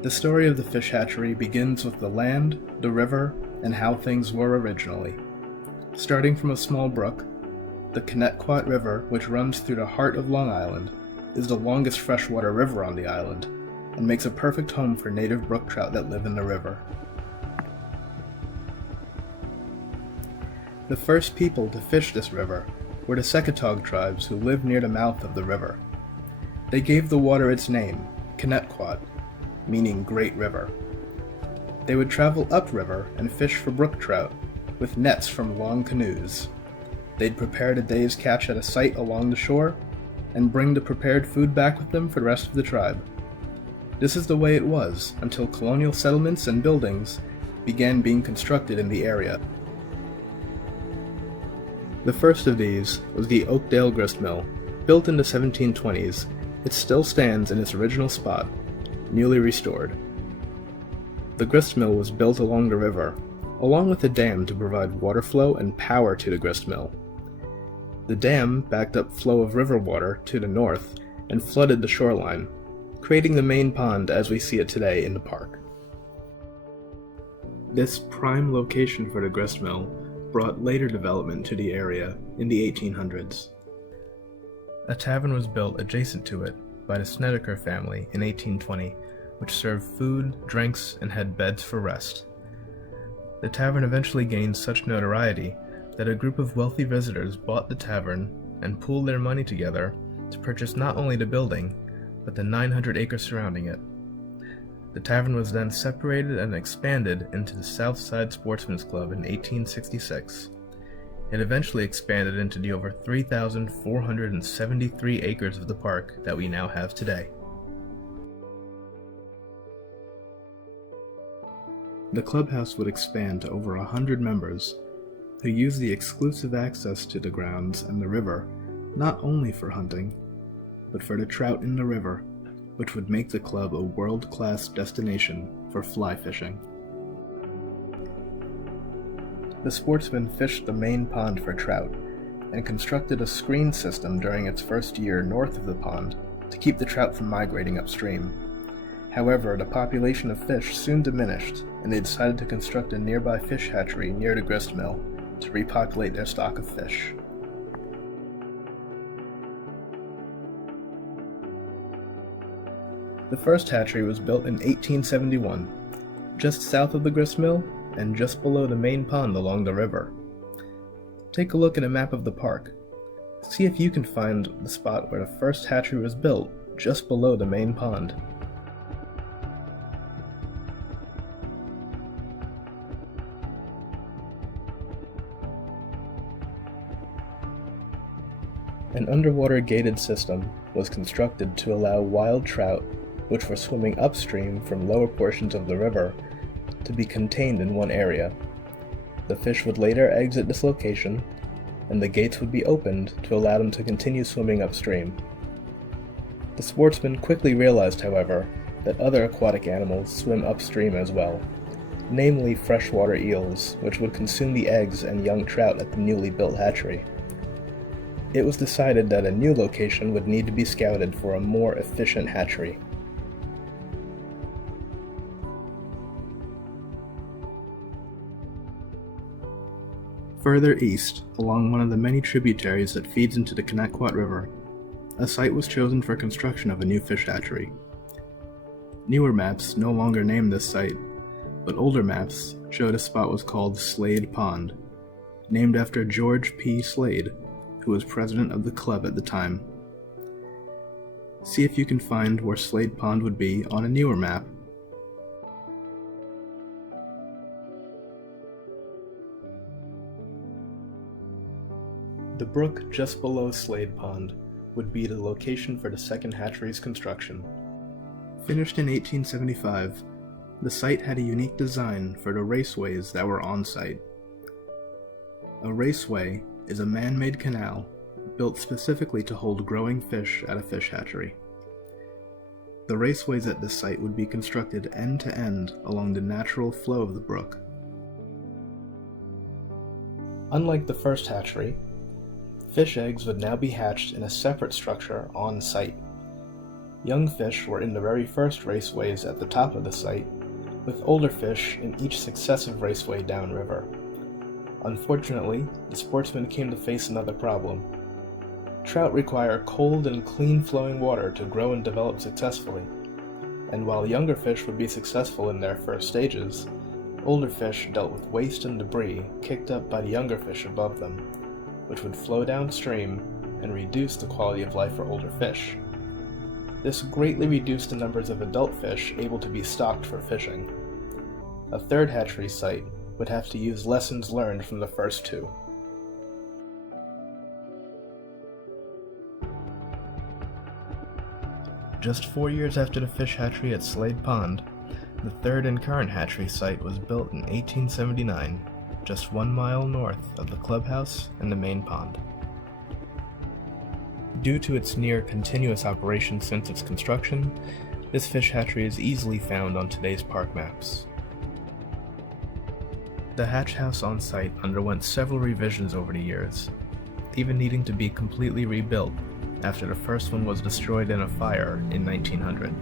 The story of the fish hatchery begins with the land, the river, and how things were originally. Starting from a small brook, the Connetquot River, which runs through the heart of Long Island, is the longest freshwater river on the island, and makes a perfect home for native brook trout that live in the river. The first people to fish this river were the Connetquot tribes who lived near the mouth of the river. They gave the water its name, Connetquot, meaning Great River. They would travel upriver and fish for brook trout with nets from long canoes. They'd prepare the day's catch at a site along the shore and bring the prepared food back with them for the rest of the tribe. This is the way it was until colonial settlements and buildings began being constructed in the area. The first of these was the Oakdale grist mill. Built in the 1720s, it still stands in its original spot, newly restored. The grist mill was built along the river, along with a dam to provide water flow and power to the grist mill. The dam backed up flow of river water to the north and flooded the shoreline, creating the main pond as we see it today in the park. This prime location for the grist mill brought later development to the area in the 1800s. A tavern was built adjacent to it by the Snedeker family in 1820, which served food, drinks, and had beds for rest. The tavern eventually gained such notoriety that a group of wealthy visitors bought the tavern and pooled their money together to purchase not only the building, but the 900 acres surrounding it. The tavern was then separated and expanded into the South Side Sportsman's Club in 1866. It eventually expanded into the over 3,473 acres of the park that we now have today. The clubhouse would expand to over 100 members, who used the exclusive access to the grounds and the river not only for hunting, but for the trout in the river, which would make the club a world-class destination for fly fishing. The sportsmen fished the main pond for trout, and constructed a screen system during its first year north of the pond to keep the trout from migrating upstream. However, the population of fish soon diminished, and they decided to construct a nearby fish hatchery near the grist mill to repopulate their stock of fish. The first hatchery was built in 1871, just south of the grist mill and just below the main pond along the river. Take a look at a map of the park. See if you can find the spot where the first hatchery was built, just below the main pond. An underwater gated system was constructed to allow wild trout, which were swimming upstream from lower portions of the river, to be contained in one area. The fish would later exit this location, and the gates would be opened to allow them to continue swimming upstream. The sportsmen quickly realized, however, that other aquatic animals swim upstream as well, namely freshwater eels, which would consume the eggs and young trout at the newly built hatchery. It was decided that a new location would need to be scouted for a more efficient hatchery. Further east, along one of the many tributaries that feeds into the Connetquot River, a site was chosen for construction of a new fish hatchery. Newer maps no longer name this site, but older maps showed a spot was called Slade Pond, named after George P. Slade, who was president of the club at the time. See if you can find where Slade Pond would be on a newer map. The brook just below Slade Pond would be the location for the second hatchery's construction. Finished in 1875, the site had a unique design for the raceways that were on site. A raceway is a man-made canal built specifically to hold growing fish at a fish hatchery. The raceways at this site would be constructed end-to-end along the natural flow of the brook. Unlike the first hatchery, fish eggs would now be hatched in a separate structure on site. Young fish were in the very first raceways at the top of the site, with older fish in each successive raceway downriver. Unfortunately, the sportsmen came to face another problem. Trout require cold and clean-flowing water to grow and develop successfully, and while younger fish would be successful in their first stages, older fish dealt with waste and debris kicked up by the younger fish above them, which would flow downstream and reduce the quality of life for older fish. This greatly reduced the numbers of adult fish able to be stocked for fishing. A third hatchery site would have to use lessons learned from the first two. Just 4 years after the fish hatchery at Slade Pond, the third and current hatchery site was built in 1879, just 1 mile north of the clubhouse and the main pond. Due to its near continuous operation since its construction, this fish hatchery is easily found on today's park maps. The hatch house on site underwent several revisions over the years, even needing to be completely rebuilt after the first one was destroyed in a fire in 1900.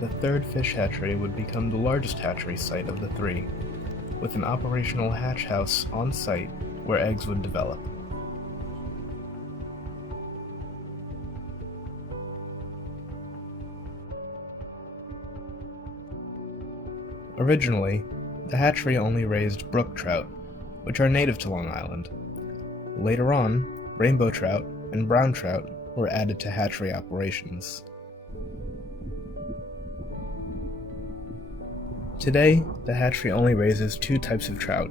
The third fish hatchery would become the largest hatchery site of the three, with an operational hatch house on site where eggs would develop. Originally, the hatchery only raised brook trout, which are native to Long Island. Later on, rainbow trout and brown trout were added to hatchery operations. Today, the hatchery only raises two types of trout: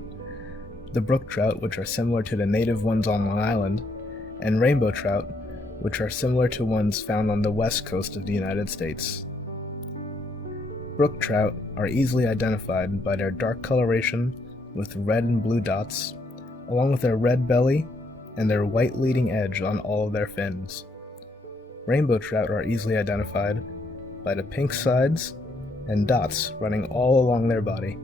the brook trout, which are similar to the native ones on Long Island, and rainbow trout, which are similar to ones found on the west coast of the United States. Brook trout are easily identified by their dark coloration with red and blue dots, along with their red belly and their white leading edge on all of their fins. Rainbow trout are easily identified by the pink sides and dots running all along their body.